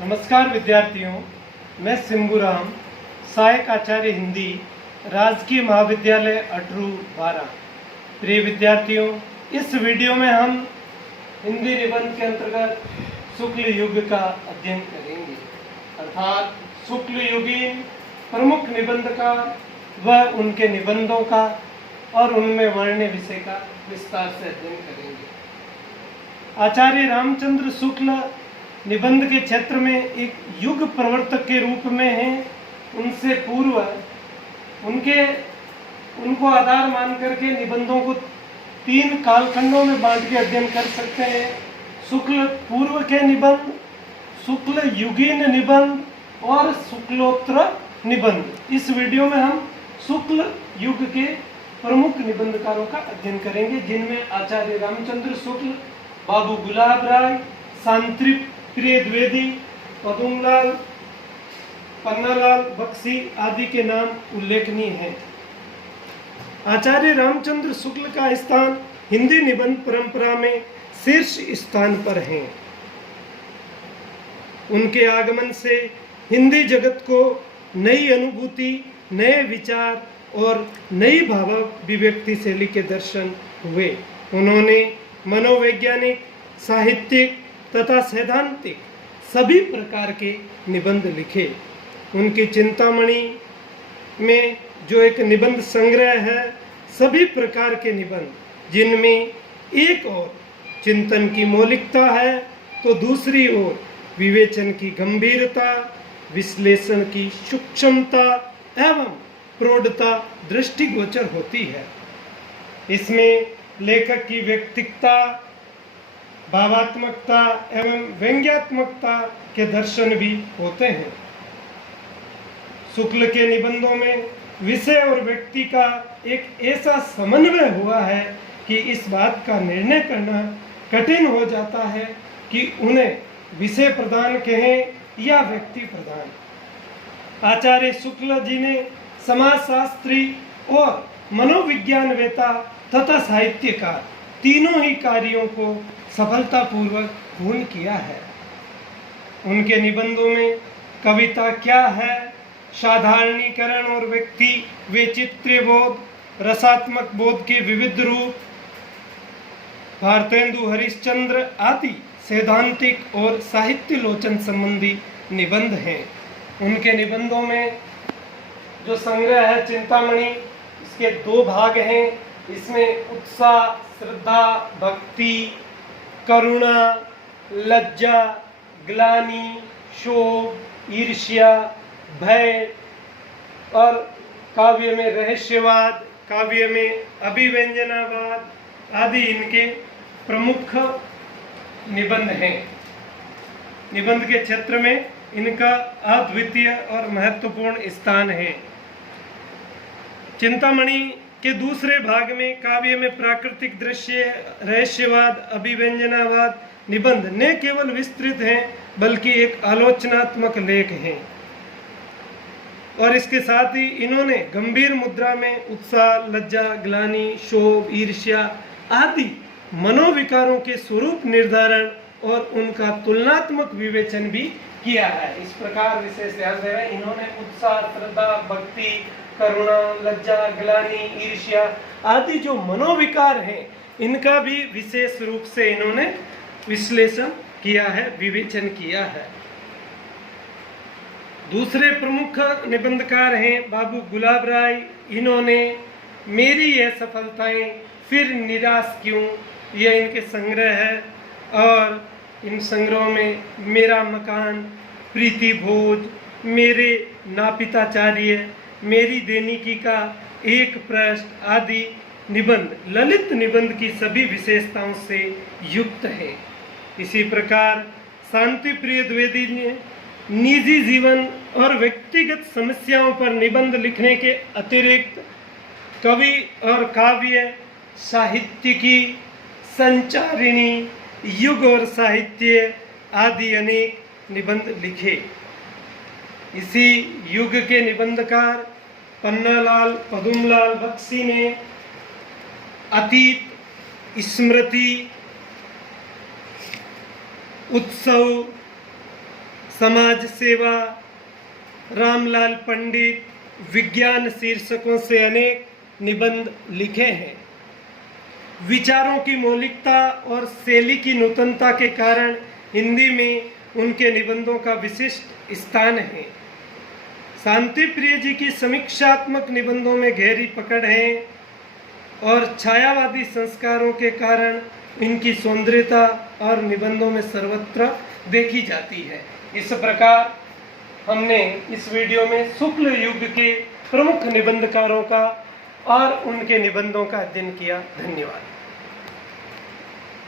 नमस्कार विद्यार्थियों, मैं सिंबूराम, सहायक आचार्य हिंदी, राजकीय महाविद्यालय अटरू 12। प्रिय विद्यार्थियों, इस वीडियो में हम हिंदी निबंध के अंतर्गत शुक्ल युग का अध्ययन करेंगे, अर्थात शुक्ल युगीन प्रमुख निबंधकार व उनके निबंधों का और उनमें वर्ण्य विषय का विस्तार से अध्ययन करेंगे। आचार्य रामचंद्र शुक्ल निबंध के क्षेत्र में एक युग प्रवर्तक के रूप में हैं। उनसे पूर्व उनको आधार मान करके निबंधों को 3 कालखंडों में बांट के अध्ययन कर सकते हैं। शुक्ल पूर्व के निबंध, शुक्ल युगीन निबंध और शुक्लोत्तर निबंध। इस वीडियो में हम शुक्ल युग के प्रमुख निबंधकारों का अध्ययन करेंगे, जिनमें आचार्य रामचंद्र शुक्ल, बाबू गुलाब राय, शांति प्रिय द्विवेदी, पदुमलाल, पन्नालाल बख्शी आदि के नाम उल्लेखनीय हैं। आचार्य रामचंद्र शुक्ल का स्थान हिंदी निबंध परंपरा में शीर्ष स्थान पर है। उनके आगमन से हिंदी जगत को नई अनुभूति, नए विचार और नई भाव अभिव्यक्ति शैली के दर्शन हुए। उन्होंने मनोवैज्ञानिक, साहित्यिक तथा सैद्धांतिक सभी प्रकार के निबंध लिखे। उनकी चिंतामणि में जो एक निबंध संग्रह है, सभी प्रकार के निबंध, जिनमें एक ओर चिंतन की मौलिकता है तो दूसरी ओर विवेचन की गंभीरता, विश्लेषण की सूक्ष्मता एवं प्रौढ़ता दृष्टिगोचर होती है। इसमें लेखक की व्यक्तिकता, भावात्मकता एवं व्यंग्यात्मकता के दर्शन भी होते हैं। शुक्ल के निबंधों में विषय और व्यक्ति का एक ऐसा समन्वय हुआ है कि इस बात का निर्णय करना कठिन हो जाता है कि उन्हें विषय प्रदान कहें या व्यक्ति प्रदान। आचार्य शुक्ल जी ने समाजशास्त्री और मनोविज्ञानवेता तथा साहित्यकार तीनों ही कार्यों को सफलतापूर्वक पूर्ण किया है। उनके निबंधों में कविता क्या है, साधारणीकरण और व्यक्ति वैचित्र्य बोध, रसात्मक बोध के विविध रूप, भारतेंदु हरिश्चंद्र आदि सैद्धांतिक और साहित्य लोचन संबंधी निबंध हैं। उनके निबंधों में जो संग्रह है चिंतामणि, इसके 2 भाग हैं। इसमें उत्साह, श्रद्धा, भक्ति, करुणा, लज्जा, ग्लानि, शोक, ईर्ष्या, भय और काव्य में रहस्यवाद, काव्य में अभिव्यंजनावाद आदि इनके प्रमुख निबंध हैं। निबंध के क्षेत्र में इनका अद्वितीय और महत्वपूर्ण स्थान है। चिंतामणि के दूसरे भाग में काव्य में प्राकृतिक दृश्य, रहस्यवाद, अभिव्यंजनावाद निबंध न केवल विस्तृत हैं बल्कि एक आलोचनात्मक लेख हैं। और इसके साथ ही इन्होंने गंभीर मुद्रा में उत्साह, लज्जा, ग्लानि, शोक, ईर्ष्या आदि मनोविकारों के स्वरूप निर्धारण और उनका तुलनात्मक विवेचन भी किया है। इस प्रकार विशेष ध्यान दें, इन्होंने उत्साह, श्रद्धा, भक्ति, करुणा, लज्जा, ग्लानि, ईर्ष्या आदि जो मनोविकार हैं, इनका भी विशेष रूप से इन्होंने विश्लेषण किया है, विवेचन किया है। दूसरे प्रमुख निबंधकार हैं बाबू गुलाब राय। इन्होंने मेरी यह सफलताएं फिर निराश क्यों, यह इनके संग्रह है। और इन संग्रहों में मेरा मकान, प्रीति भोज, मेरे नापिताचार्य, मेरी दैनिकी का एक पृष्ठ आदि निबंध ललित निबंध की सभी विशेषताओं से युक्त है। इसी प्रकार शांति प्रिय द्विवेदी ने निजी जीवन और व्यक्तिगत समस्याओं पर निबंध लिखने के अतिरिक्त कवि और काव्य, साहित्यिकी, संचारिणी, युग और साहित्य आदि अनेक निबंध लिखे। इसी युग के निबंधकार पन्नालाल, पदुमलाल बख्शी ने अतीत, स्मृति, उत्सव, समाज सेवा, रामलाल पंडित, विज्ञान शीर्षकों से अनेक निबंध लिखे हैं। विचारों की मौलिकता और शैली की नूतनता के कारण हिंदी में उनके निबंधों का विशिष्ट स्थान है। शांति प्रिय जी की समीक्षात्मक निबंधों में गहरी पकड़ है और छायावादी संस्कारों के कारण इनकी सौंदर्यता और निबंधों में सर्वत्र देखी जाती है। इस प्रकार हमने इस वीडियो में शुक्ल युग के प्रमुख निबंधकारों का और उनके निबंधों का अध्ययन किया। धन्यवाद।